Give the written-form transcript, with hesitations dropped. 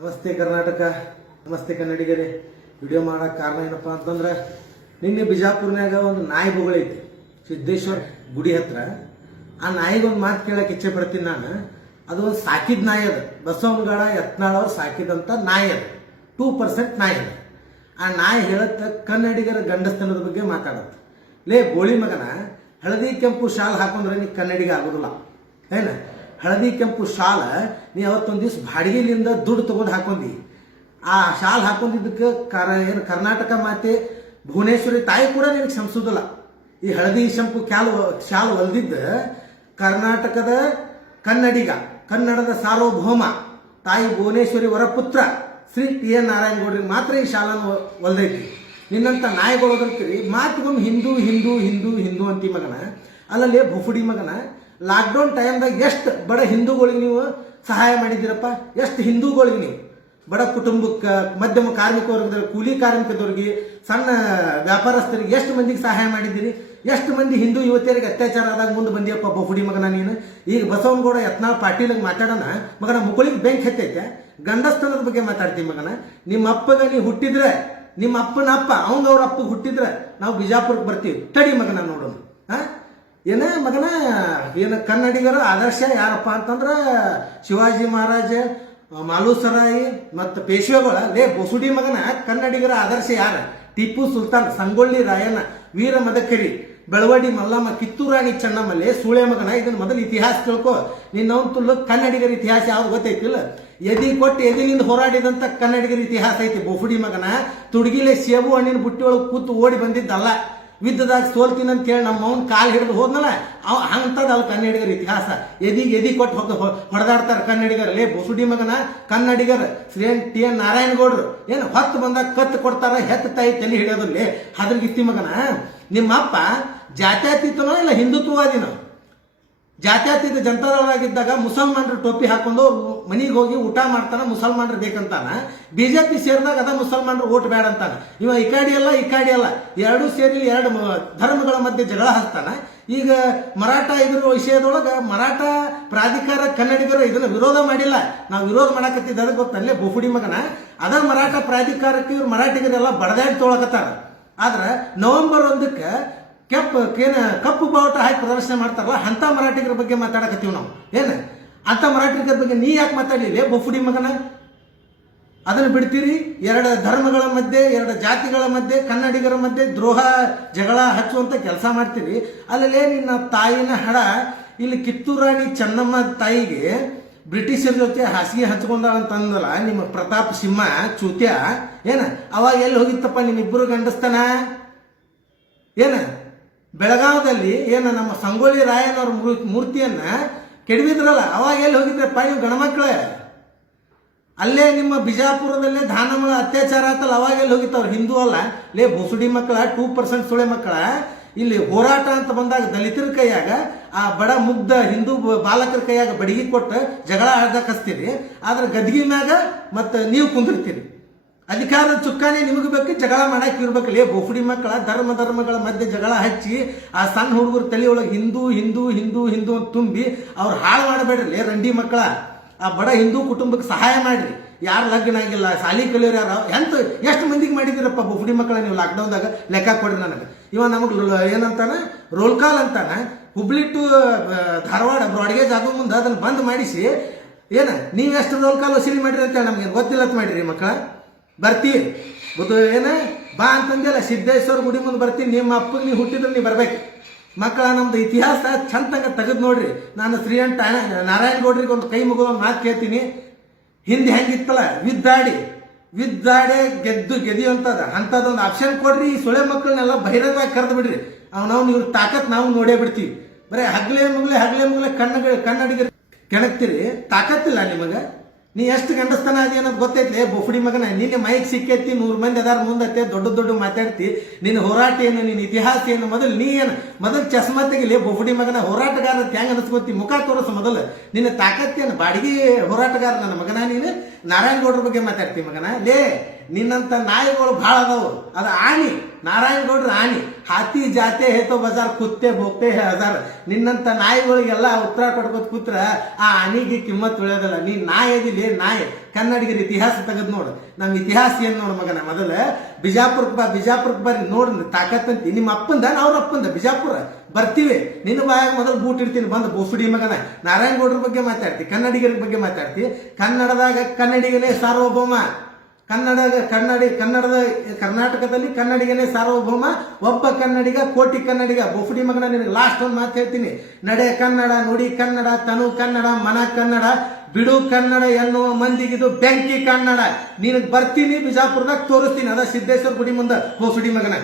ನಮಸ್ತೆ ಕರ್ನಾಟಕ, ನಮಸ್ತೆ ಕನ್ನಡಿಗರೇ. ವಿಡಿಯೋ ಮಾಡೋಕೆ ಕಾರಣ ಏನಪ್ಪ ಅಂತಂದ್ರೆ, ನಿನ್ನೆ ಬಿಜಾಪುರ್ನಾಗ ಒಂದು ನಾಯಿ ಬೊಗಳೈತಿ ಸಿದ್ದೇಶ್ವರ ಗುಡಿ ಹತ್ರ. ಆ ನಾಯಿಗೊಂದು ಮಾತು ಕೇಳಕ್ಕೆ ಇಚ್ಛೆ ಪಡ್ತೀನಿ ನಾನು. ಅದು ಒಂದು ಸಾಕಿದ ನಾಯಿ ಅದ, ಬಸವನಗೌಡ ಯತ್ನಾಳ್ ಅವ್ರು ಸಾಕಿದಂಥ ನಾಯಿ ಅದ, 2% ನಾಯಿ ಅದ. ಆ ನಾಯಿ ಹೇಳತ್ತ ಕನ್ನಡಿಗರ ಗಂಡಸ್ತನದ ಬಗ್ಗೆ ಮಾತಾಡತ್ತೆ. ಲೇ ಗೋಳಿ ಮಗನ, ಹಳದಿ ಕೆಂಪು ಶಾಲ್ ಹಾಕೊಂಡ್ರೆ ನೀ ಕನ್ನಡಿಗ ಆಗೋದಿಲ್ಲ ಏನ? ಹಳದಿ ಕೆಂಪು ಶಾಲ ನೀ ಅವತ್ತೊಂದು ದಿವ್ಸ ಬಾಡಿಗೆಲಿಂದ ದುಡ್ಡು ತಗೊಂಡು ಹಾಕೊಂಡಿ. ಆ ಶಾಲ್ ಹಾಕೊಂಡಿದ್ದಕ್ಕೆ ಏನು ಕರ್ನಾಟಕ ಮಾತೆ ಭುವನೇಶ್ವರಿ ತಾಯಿ ಕೂಡ ನಿನಗೆ ಕ್ಷಮಿಸೋದಿಲ್ಲ. ಈ ಹಳದಿ ಕೆಂಪು ಶಾಲ್ ಹೊಲ್ದಿದ್ದ ಕರ್ನಾಟಕದ ಕನ್ನಡಿಗ, ಕನ್ನಡದ ಸಾರ್ವಭೌಮ ತಾಯಿ ಭುವನೇಶ್ವರಿ ವರಪುತ್ರ ಶ್ರೀ ಟಿ.ಎನ್. ನಾರಾಯಣಗೌಡರಿಗೆ ಮಾತ್ರ ಈ ಶಾಲನ್ನು ಹೊಲ್ದೈತಿ. ನಿನ್ನಂತ ನಾಯಿಗಳು ಓದಿರ್ತೀರಿ, ಮಾತಿಗೊಮ್ಮೆ ಹಿಂದೂ ಹಿಂದೂ ಹಿಂದೂ ಹಿಂದೂ ಅಂತಿ ಮಗನ. ಅಲ್ಲಲ್ಲಿ ಬುಫುಡಿ ಮಗನ, ಲಾಕ್ಡೌನ್ ಟೈಮ್ದಾಗ ಎಷ್ಟು ಬಡ ಹಿಂದೂಗಳಿಗೆ ನೀವು ಸಹಾಯ ಮಾಡಿದ್ದೀರಪ್ಪ. ಎಷ್ಟು ಹಿಂದೂಗಳಿಗೆ ನೀವು ಬಡ ಕುಟುಂಬಕ್ಕೆ, ಮಧ್ಯಮ ಕಾರ್ಮಿಕ ವರ್ಗದ, ಕೂಲಿ ಕಾರ್ಮಿಕದವ್ರಿಗೆ, ಸಣ್ಣ ವ್ಯಾಪಾರಸ್ಥರಿಗೆ ಎಷ್ಟು ಮಂದಿಗೆ ಸಹಾಯ ಮಾಡಿದ್ದೀರಿ. ಎಷ್ಟು ಮಂದಿ ಹಿಂದೂ ಯುವತಿಯರಿಗೆ ಅತ್ಯಾಚಾರ ಆದಾಗ ಮುಂದೆ ಬಂದಿಯಪ್ಪ ಬಫುಡಿ ಮಗನ ನೀನು. ಈಗ ಬಸವನಗೌಡ ಯತ್ನಾಳ್ ಪಾಟೀಲಿಗೆ ಮಾತಾಡೋಣ ಮಗನ, ಮುಗುಳಿಗೆ ಬೆಂಕಿ ಹತ್ತೈತೆ. ಗಂಡಸ್ತನದ ಬಗ್ಗೆ ಮಾತಾಡ್ತೀವಿ ಮಗನ. ನಿಮ್ಮ ಅಪ್ಪಗ ನೀವು ಹುಟ್ಟಿದ್ರೆ, ನಿಮ್ಮ ಅಪ್ಪನ ಅಪ್ಪ ಅವ್ರ ಅಪ್ಪಗೆ ಹುಟ್ಟಿದ್ರೆ ನಾವು ಬಿಜಾಪುರಕ್ಕೆ ಬರ್ತೀವಿ, ತಡಿ ಮಗನ ನೋಡೋಣ. ಏನ ಮಗನ, ಏನು ಕನ್ನಡಿಗರ ಆದರ್ಶ ಯಾರಪ್ಪ ಅಂತಂದ್ರೆ ಶಿವಾಜಿ ಮಹಾರಾಜ, ಮಾಲೂಸರಾಯಿ ಮತ್ತು ಪೇಶ್ವೆಗಳ. ಲೇ ಬಸುಡಿ ಮಗನ, ಕನ್ನಡಿಗರ ಆದರ್ಶ ಯಾರ? ಟಿಪ್ಪು ಸುಲ್ತಾನ್, ಸಂಗೊಳ್ಳಿ ರಾಯಣ್ಣ, ವೀರ ಮದಕರಿ, ಬೆಳವಡಿ ಮಲ್ಲಮ್ಮ, ಕಿತ್ತೂರಾಣಿ ಚೆನ್ನಮ್ಮಲ್ಲಿ ಸೂಳೆ ಮಗನ. ಇದನ್ನ ಮೊದಲು ಇತಿಹಾಸ ತಿಳ್ಕೊ. ನಿನ್ನವನ್ ತುಳ್ಳು ಕನ್ನಡಿಗರ ಇತಿಹಾಸ ಯಾವ್ದು ಗೊತ್ತೈತಿಲ್ಲ? ಎದಿ ಕೊಟ್ಟು ಎದಿನಿಂದ ಹೋರಾಡಿದಂತ ಕನ್ನಡಿಗರ ಇತಿಹಾಸ ಐತಿ ಬೊಫುಡಿ ಮಗನ. ತುಡುಗಿಲೆ ಸೇಬು ಹಣ್ಣಿನ ಬುಟ್ಟಿ ಒಳಗೆ ಕೂತು ಓಡಿ ಬಂದಿದ್ದಲ್ಲ. ವಿದ್ಯದಾಗ ಸೋಲ್ತೀನಿ ಅಂತ ಹೇಳಿ ನಮ್ಮ ಅವನ್ ಕಾಲು ಹಿಡಿದು ಹೋದ್ನಲ್ಲ, ಅಂತದಲ್ಲ ಕನ್ನಡಿಗರ ಇತಿಹಾಸ. ಎದಿ ಕೊಟ್ಟು ಹೊಡೆದಾಡ್ತಾರೆ ಕನ್ನಡಿಗರ. ಲೇ ಬೊಸುಡಿ ಮಗನ, ಕನ್ನಡಿಗರ ಶ್ರೀ ಟಿ.ಎನ್. ನಾರಾಯಣಗೌಡರು ಏನು ಹೊತ್ತು ಬಂದಾಗ ಕತ್ತು ಕೊಡ್ತಾರ, ಹೆತ್ತ ತಾಯಿ ತಲೆ ಹಿಡಿಯೋದಲ್ಲಿ ಹದ್ರಗಿತ್ತಿ ಮಗನ. ನಿಮ್ಮಪ್ಪ ಜಾತ್ಯತೀತನೋ ಇಲ್ಲ ಹಿಂದುತ್ವವಾದಿನೋ? ಜಾತ್ಯತೀತ ಜನತಾದಳವಾಗಿದ್ದಾಗ ಮುಸಲ್ಮಾನರು ಟೋಪಿ ಹಾಕೊಂಡು ಮನೆಗೆ ಹೋಗಿ ಊಟ ಮಾಡ್ತಾನ, ಮುಸಲ್ಮಾನರು ಬೇಕಂತಾನ. ಬಿಜೆಪಿ ಸೇರಿದಾಗ ಅದ ಮುಸಲ್ಮಾನರು ಓಟ್ ಬೇಡ ಅಂತಾನ. ಇವ ಈ ಕಡೆ ಅಲ್ಲ, ಎರಡೂ ಸೇರಿ ಎರಡು ಧರ್ಮಗಳ ಮಧ್ಯೆ ಜಗಳ ಹಾಕ್ತಾನ. ಈಗ ಮರಾಠ ಇದ್ರ ವಿಷಯದೊಳಗ ಮರಾಠ ಪ್ರಾಧಿಕಾರ ಕನ್ನಡಿಗರು ಇದನ್ನ ವಿರೋಧ ಮಾಡಿಲ್ಲ, ನಾವು ವಿರೋಧ ಮಾಡಕತ್ತಿದ್ದ. ಅದಕ್ಕೆ ಗೊತ್ತಲ್ಲೇ ಬೊಫುಡಿ ಮಗನ, ಅದ ಮರಾಠ ಪ್ರಾಧಿಕಾರಕ್ಕೆ ಇವ್ರು ಮರಾಠಿಗರೆಲ್ಲ ಬಡದಾಡಿ ತೊಳಕತ್ತಾರ. ಆದ್ರೆ ನವೆಂಬರ್ 1ಕ್ಕೆ ಕಪ್ಪು ಬಾವುಟ ಹಾಕಿ ಪ್ರದರ್ಶನ ಮಾಡ್ತಾರಲ್ಲ, ಅಂತ ಮರಾಠಿಗರ ಬಗ್ಗೆ ಮಾತಾಡಕತ್ತೀವಿ ನಾವು. ಏನ ಅಂತ ಮರಾಠಿಗರ ಬಗ್ಗೆ ನೀ ಯಾಕೆ ಮಾತಾಡಲಿಲ್ಲ ಬೊಫುಡಿ ಮಗನ? ಅದನ್ನು ಬಿಡ್ತೀರಿ. ಎರಡು ಧರ್ಮಗಳ ಮಧ್ಯೆ, ಎರಡು ಜಾತಿಗಳ ಮಧ್ಯೆ, ಕನ್ನಡಿಗರ ಮಧ್ಯೆ ದ್ರೋಹ ಜಗಳ ಹಚ್ಚುವಂತ ಕೆಲಸ ಮಾಡ್ತೀರಿ. ಅಲ್ಲಲ್ಲೇ ನಿನ್ನ ತಾಯಿನ ಹಡ ಇಲ್ಲಿ ಕಿತ್ತೂರಾಣಿ ಚೆನ್ನಮ್ಮ ತಾಯಿಗೆ ಬ್ರಿಟಿಷರ ಜೊತೆ ಹಾಸಿಗೆ ಹಚ್ಕೊಂಡಂತಂದಲ್ಲ ನಿಮ್ಮ ಪ್ರತಾಪ್ ಸಿಂಹ ಚೂತ್ಯ. ಏನ ಅವಾಗ ಎಲ್ಲಿ ಹೋಗಿತ್ತಪ್ಪ ನಿಮ್ಮಿಬ್ಬರು ಗಂಡಸ್ತನ? ಏನ ಬೆಳಗಾವದಲ್ಲಿ ಏನು ನಮ್ಮ ಸಂಗೊಳ್ಳಿ ರಾಯನವ್ರ ಮೂರ್ತಿಯನ್ನ ಕೆಡವಿದ್ರಲ್ಲ, ಅವಾಗ ಎಲ್ಲಿ ಹೋಗಿದ್ರಪ್ಪ ನೀವು ಗಣಮಕ್ಳೆ? ಅಲ್ಲೇ ನಿಮ್ಮ ಬಿಜಾಪುರದಲ್ಲೇ ದಾನಮಳ ಅತ್ಯಾಚಾರ ಆತಲ್ಲ, ಅವಾಗ ಎಲ್ಲಿ ಹೋಗಿತ್ತವ್ರು? ಹಿಂದೂ ಅಲ್ಲ ಲೇ ಬೊಸುಡಿ ಮಕ್ಕಳ, 2% ಸುಳೆ ಮಕ್ಕಳ. ಇಲ್ಲಿ ಹೋರಾಟ ಅಂತ ಬಂದಾಗ ದಲಿತರ ಕೈಯಾಗ, ಆ ಬಡ ಮುಗ್ಧ ಹಿಂದೂ ಬಾಲಕರ ಕೈಯಾಗ ಬಡಿಗೆ ಕೊಟ್ಟು ಜಗಳ ಆಡಕಸ್ತೀರಿ. ಆದ್ರೆ ಗದ್ಗಿ ಮ್ಯಾಗ ಮತ್ತೆ ನೀವು ಕುಂದಿರ್ತೀರಿ. ಅಧಿಕಾರದ ಚುಕ್ಕಾನೆ ನಿಮಗೆ ಬೇಕು, ಜಗಳ ಮಾಡಕ್ಕೆ ಇರ್ಬೇಕು. ಲೇ ಬೊಫುಡಿ ಮಕ್ಕಳ, ಧರ್ಮಗಳ ಮಧ್ಯೆ ಜಗಳ ಹಚ್ಚಿ ಆ ಸಣ್ಣ ಹುಡುಗರ ತಲೆಯೊಳಗೆ ಹಿಂದೂ ಹಿಂದೂ ಹಿಂದೂ ಹಿಂದೂ ಅಂತ ತುಂಬಿ ಅವ್ರು ಹಾಳು ಮಾಡಬೇಡ್ರಿ. ಲೇ ರಂಡಿ ಮಕ್ಕಳ, ಆ ಬಡ ಹಿಂದೂ ಕುಟುಂಬಕ್ಕೆ ಸಹಾಯ ಮಾಡ್ರಿ. ಯಾರು ಲಗ್ನ ಆಗಿಲ್ಲ, ಸಾಲಿ ಕಲಿಯೋರು ಯಾರು ಎಷ್ಟು ಮಂದಿಗೆ ಮಾಡಿದಿರಪ್ಪ ಬೊಫುಡಿ ಮಕ್ಕಳ ನೀವು ಲಾಕ್ಡೌನ್ದಾಗ? ಲೆಕ್ಕ ಕೊಡ್ರಿ ನನಗೆ. ಇವ ನಮಗೆ ಏನಂತಾನ, ರೋಲ್ ಕಾಲ್ ಅಂತಾನ. ಹುಬ್ಳಿ ಟು ಧಾರವಾಡ ಬ್ರಾಡ್ಗೇಜ್ ಆಗೋ ಮುಂದೆ ಅದನ್ನ ಬಂದ್ ಮಾಡಿಸಿ ಏನ ನೀವು ಎಷ್ಟು ರೋಲ್ ಕಾಲ್ ವಸೂಲಿ ಮಾಡಿರಿ ಅಂತ ನಮ್ಗೆ ಗೊತ್ತಿಲ್ಲ ಮಾಡಿರಿ ಮಕ್ಕಳ. ಬರ್ತೀವಿ ಏನ ಬಾ ಅಂತಂದಿಲ್ಲ, ಸಿದ್ದೇಶ್ವರ ಗುಡಿ ಮುಂದೆ ಬರ್ತೀನಿ. ನಿಮ್ಮ ಅಪ್ಪಗೆ ನೀವು ಹುಟ್ಟಿದ್ರೆ ನೀವು ಬರ್ಬೇಕು ಮಕ್ಕಳ. ನಮ್ದು ಇತಿಹಾಸ ಚಂದಂಗ ತೆಗೆದು ನೋಡ್ರಿ. ನಾನು ಶ್ರೀ ನಾರಾಯಣಗೌಡ್ರಿಗೆ ಒಂದು ಕೈ ಮುಗಿದ ಮಾತು ಕೇಳ್ತೀನಿ. ಹಿಂದೆ ಹೆಂಗಿತ್ತಲ್ಲ, ವಿದ್ದಾಡೆ ಗೆದಿಯುವಂತದ ಅಂತದೊಂದು ಆಪ್ಷನ್ ಕೊಡ್ರಿ. ಈ ಸುಳೆ ಮಕ್ಕಳನ್ನೆಲ್ಲ ಬಹಿರಂಗವಾಗಿ ಕರೆದು ಬಿಡ್ರಿ. ಅವ್ನು ಇವ್ರ ತಾಕತ್ ನಾವು ನೋಡೇ ಬಿಡ್ತೀವಿ. ಬರೀ ಹಗ್ಲೆ ಮುಗ್ಲೆ ಕನ್ನಡಿಗರು ಕೆಣಕ್ತೀರಿ. ತಾಕತ್ತಿಲ್ಲ ನಿಮಗೆ. ನೀ ಎಷ್ಟು ಗಂಡಸ್ತನ ಅದಿ ಅನ್ನೋದು ಗೊತ್ತೈತ್ಲೆ ಬೊಫುಡಿ ಮಗನ. ನಿನ್ನೆ ಮೈಕ್ ಸಿಕ್ಕೈತಿ, 100 ಮಂದಿ ಅದಾರ ಮುಂದತ್ತೆ, ದೊಡ್ಡ ಮಾತಾಡ್ತಿ. ನಿನ್ನ ಹೋರಾಟ ಏನು, ನಿನ್ನ ಇತಿಹಾಸ ಏನು? ಮೊದಲು ನೀ ಏನು ಮೊದಲು ಚಸ್ಮಾ ತೆಗಿಲಿ ಬೊಫುಡಿ ಮಗನ. ಹೋರಾಟಗಾರ ಹೆಂಗ್ ಅನಿಸ್ಕೋತಿ? ಮುಖ ತೋರಿಸು ಮೊದಲು. ನಿನ್ನ ತಾಕತ್ತೇನು? ಬಾಡಿಗೆ ಹೋರಾಟಗಾರ ನನ್ನ ಮಗನ ನೀನು. ನಾರಾಯಣಗೌಡ್ರ ಬಗ್ಗೆ ಮಾತಾಡ್ತಿ ಮಗನ. ಲೇ ನಿನ್ನಂತ ನಾಯಿಗಳು ಭಾಳ ಅದಾವು. ಅದು ಆನಿ, ನಾರಾಯಣಗೌಡ್ರ ಆನಿ. ಹಾತಿ ಜಾತೆ ಹೇತೋ ಬಜಾರ್ ಕುತ್ತೆ ಭೋಗ್ತೆ ಹಜಾರ್. ನಿನ್ನಂತ ನಾಯಿಗಳಿಗೆಲ್ಲ ಉತ್ತರ ಕೊಡ್ಕೋತ ಕೂತ್ರ ಆ ಆನಿಗೆ ಕಿಮ್ಮತ್ ಉಳಿಯೋದಲ್ಲ. ನೀ ನಾಯಿ ಅದಿಲ್ಲ, ನಾಯಿ ಕನ್ನಡಿಗರ ಇತಿಹಾಸ ತೆಗೆದು ನೋಡು. ನಮ್ಮ ಇತಿಹಾಸ ಏನ್ ನೋಡು ಮಗನ, ಮೊದಲ ಬಿಜಾಪುರಕ್ಕೆ ಬರ್ರಿ ನೋಡ್ರಿ ತಾಕತ್ತಂತಿ. ನಿಮ್ಮ ಅಪ್ಪಂದ ಅವ್ರ ಅಪ್ಪಂದ ಬಿಜಾಪುರ ಬರ್ತೀವಿ. ನಿನ್ನ ಬಾಯಾಗ ಮೊದಲು ಬೂಟ್ ಇಡ್ತೀನಿ ಬಂದು ಬೋಸುಡಿ ಮಗನ. ನಾರಾಯಣಗೌಡರ ಬಗ್ಗೆ ಮಾತಾಡ್ತಿ, ಕನ್ನಡಿಗರ ಬಗ್ಗೆ ಮಾತಾಡ್ತಿ. ಕನ್ನಡದಾಗ ಕನ್ನಡಿಗನೇ ಸಾರ್ವಭೌಮ. ಕನ್ನಡದ ಕರ್ನಾಟಕದಲ್ಲಿ ಕನ್ನಡಿಗನೇ ಸಾರ್ವಭೌಮ. ಒಬ್ಬ ಕನ್ನಡಿಗ ಕೋಟಿ ಕನ್ನಡಿಗ. ಬೋಫುಡಿ ಮಗನ, ನಿನಗೆ ಲಾಸ್ಟ್ ಒಂದು ಮಾತು ಹೇಳ್ತೀನಿ. ನಡೆ ಕನ್ನಡ, ನುಡಿ ಕನ್ನಡ, ತನು ಕನ್ನಡ, ಮನ ಕನ್ನಡ, ಬಿಡು ಕನ್ನಡ ಎನ್ನುವ ಮಂದಿಗಿದು ಬೆಂಕಿ ಕನ್ನಡ. ನಿನಗೆ ಬರ್ತೀನಿ ಬಿಜಾಪುರದಾಗ ತೋರಿಸ್ತೀನಿ. ಅದ ಸಿದ್ದೇಶ್ವರ ಗುಡಿ ಮುಂದೆ ಬೋಸುಡಿ ಮಗನ.